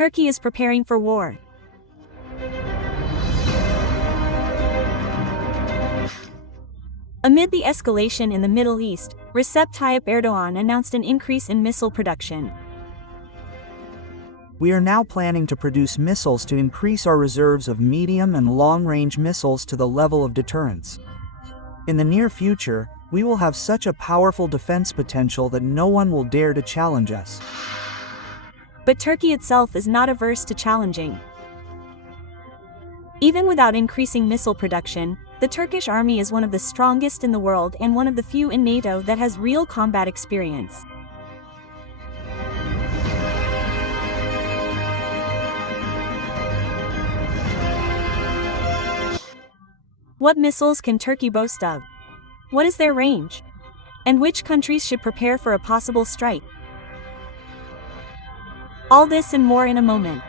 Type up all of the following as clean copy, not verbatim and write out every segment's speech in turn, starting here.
Turkey is preparing for war. Amid the escalation in the Middle East, Recep Tayyip Erdogan announced an increase in missile production. We are now planning to produce missiles to increase our reserves of medium and long-range missiles to the level of deterrence. In the near future, we will have such a powerful defense potential that no one will dare to challenge us. But Turkey itself is not averse to challenging. Even without increasing missile production, the Turkish army is one of the strongest in the world and one of the few in NATO that has real combat experience. What missiles can Turkey boast of? What is their range? And which countries should prepare for a possible strike? All this and more in a moment.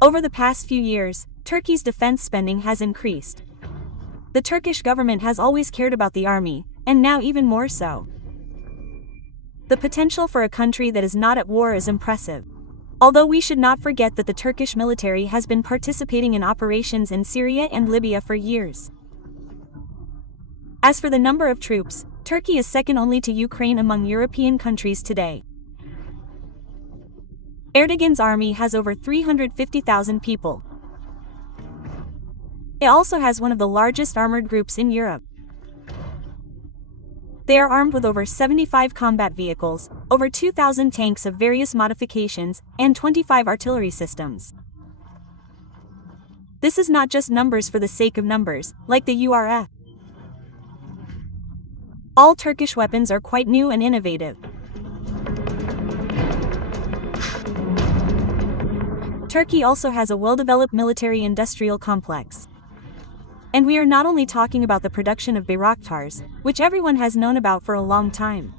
Over the past few years, Turkey's defense spending has increased. The Turkish government has always cared about the army, and now even more so. The potential for a country that is not at war is impressive. Although we should not forget that the Turkish military has been participating in operations in Syria and Libya for years. As for the number of troops, Turkey is second only to Ukraine among European countries today. Erdogan's army has over 350,000 people. It also has one of the largest armored groups in Europe. They are armed with over 75 combat vehicles, over 2,000 tanks of various modifications, and 25 artillery systems. This is not just numbers for the sake of numbers, like the URF. All Turkish weapons are quite new and innovative. Turkey also has a well-developed military-industrial complex. And we are not only talking about the production of Bayraktars, which everyone has known about for a long time.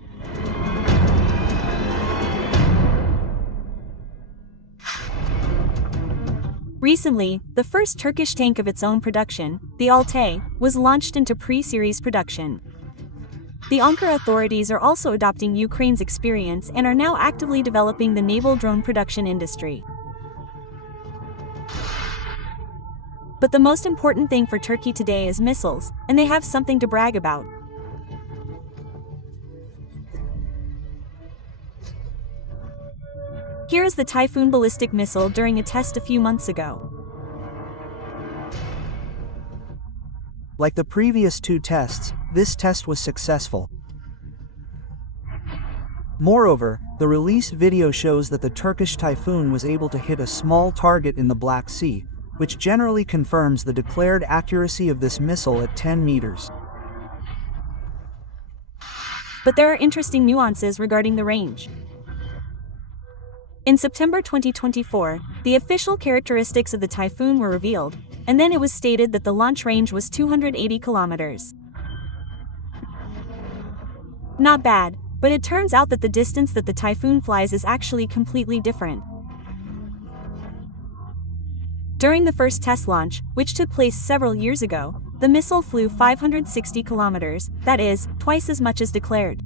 Recently, the first Turkish tank of its own production, the Altay, was launched into pre-series production. The Ankara authorities are also adopting Ukraine's experience and are now actively developing the naval drone production industry. But the most important thing for Turkey today is missiles, and they have something to brag about. Here is the Typhoon ballistic missile during a test a few months ago. Like the previous two tests, this test was successful. Moreover, the release video shows that the Turkish Typhoon was able to hit a small target in the Black Sea, which generally confirms the declared accuracy of this missile at 10 meters. But there are interesting nuances regarding the range. In September 2024, the official characteristics of the Typhoon were revealed, and then it was stated that the launch range was 280 kilometers. Not bad, but it turns out that the distance that the Typhoon flies is actually completely different. During the first test launch, which took place several years ago, the missile flew 560 kilometers, that is, twice as much as declared.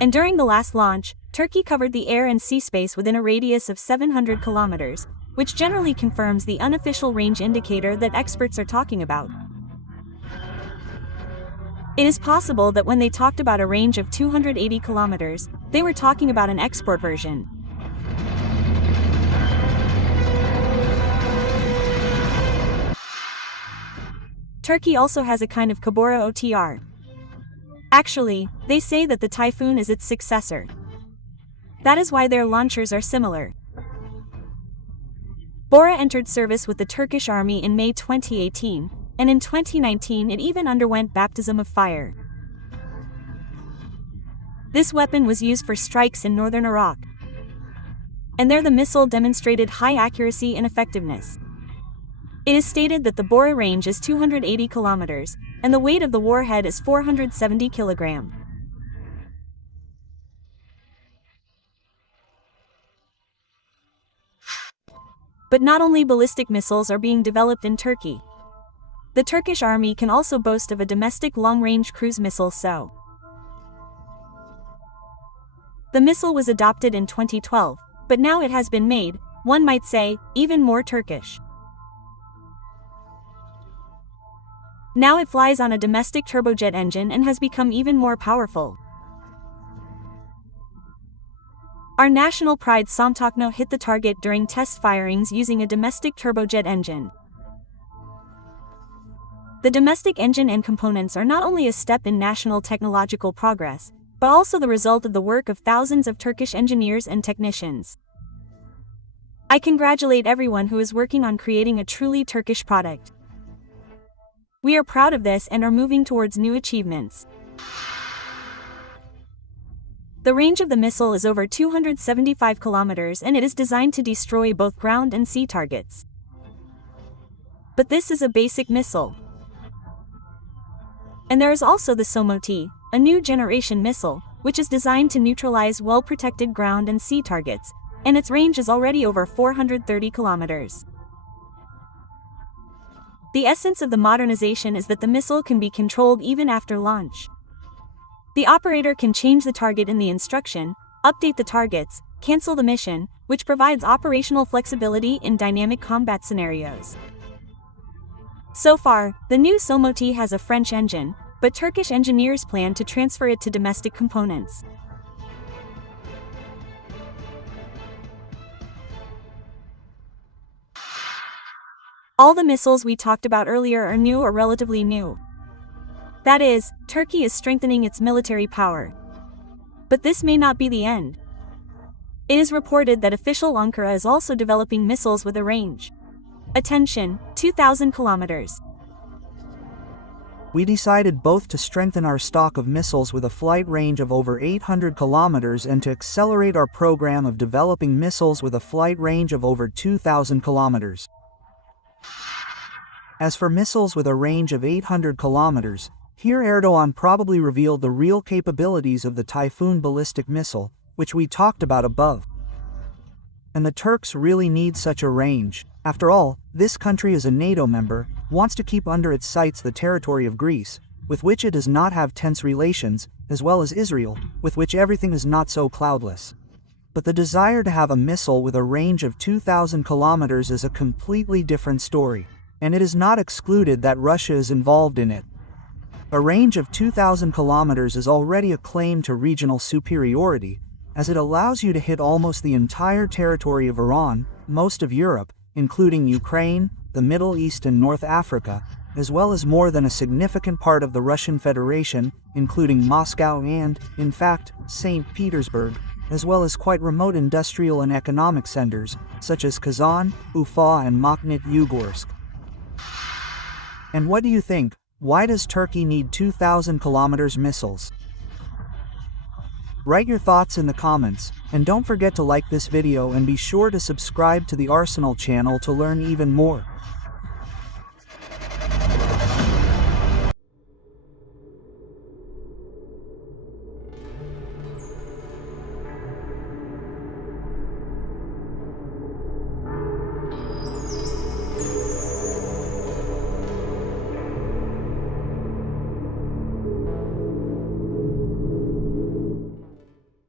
And during the last launch, Turkey covered the air and sea space within a radius of 700 kilometers, which generally confirms the unofficial range indicator that experts are talking about. It is possible that when they talked about a range of 280 kilometers, they were talking about an export version. Turkey also has a kind of Kabora OTR. Actually, they say that the Typhoon is its successor. That is why their launchers are similar. Bora entered service with the Turkish army in May 2018, and in 2019 it even underwent baptism of fire. This weapon was used for strikes in northern Iraq. And there the missile demonstrated high accuracy and effectiveness. It is stated that the Bora range is 280 kilometers, and the weight of the warhead is 470 kilograms. But not only ballistic missiles are being developed in Turkey. The Turkish army can also boast of a domestic long-range cruise missile SO. The missile was adopted in 2012, but now it has been made, one might say, even more Turkish. Now it flies on a domestic turbojet engine and has become even more powerful. Our national pride Samtakno hit the target during test firings using a domestic turbojet engine. The domestic engine and components are not only a step in national technological progress, but also the result of the work of thousands of Turkish engineers and technicians. I congratulate everyone who is working on creating a truly Turkish product. We are proud of this and are moving towards new achievements. The range of the missile is over 275 kilometers and it is designed to destroy both ground and sea targets. But this is a basic missile. And there is also the Somoti, a new generation missile, which is designed to neutralize well-protected ground and sea targets, and its range is already over 430 kilometers. The essence of the modernization is that the missile can be controlled even after launch. The operator can change the target in the instruction, update the targets, cancel the mission, which provides operational flexibility in dynamic combat scenarios. So far, the new Somoti has a French engine, but Turkish engineers plan to transfer it to domestic components. All the missiles we talked about earlier are new or relatively new. That is, Turkey is strengthening its military power. But this may not be the end. It is reported that official Ankara is also developing missiles with a range. Attention, 2,000 kilometers. We decided both to strengthen our stock of missiles with a flight range of over 800 kilometers and to accelerate our program of developing missiles with a flight range of over 2,000 kilometers. As for missiles with a range of 800 kilometers, here Erdogan probably revealed the real capabilities of the Typhoon ballistic missile, which we talked about above. And the Turks really need such a range. After all, this country is a NATO member, wants to keep under its sights the territory of Greece, with which it does not have tense relations, as well as Israel, with which everything is not so cloudless. But the desire to have a missile with a range of 2,000 kilometers is a completely different story, and it is not excluded that Russia is involved in it. A range of 2,000 kilometers is already a claim to regional superiority, as it allows you to hit almost the entire territory of Iran, most of Europe, including Ukraine, the Middle East and North Africa, as well as more than a significant part of the Russian Federation, including Moscow and, in fact, St. Petersburg, as well as quite remote industrial and economic centers, such as Kazan, Ufa and Magnit-Ugorsk. And what do you think? Why does Turkey need 2,000 kilometers missiles? Write your thoughts in the comments, and don't forget to like this video and be sure to subscribe to the Arsenal channel to learn even more.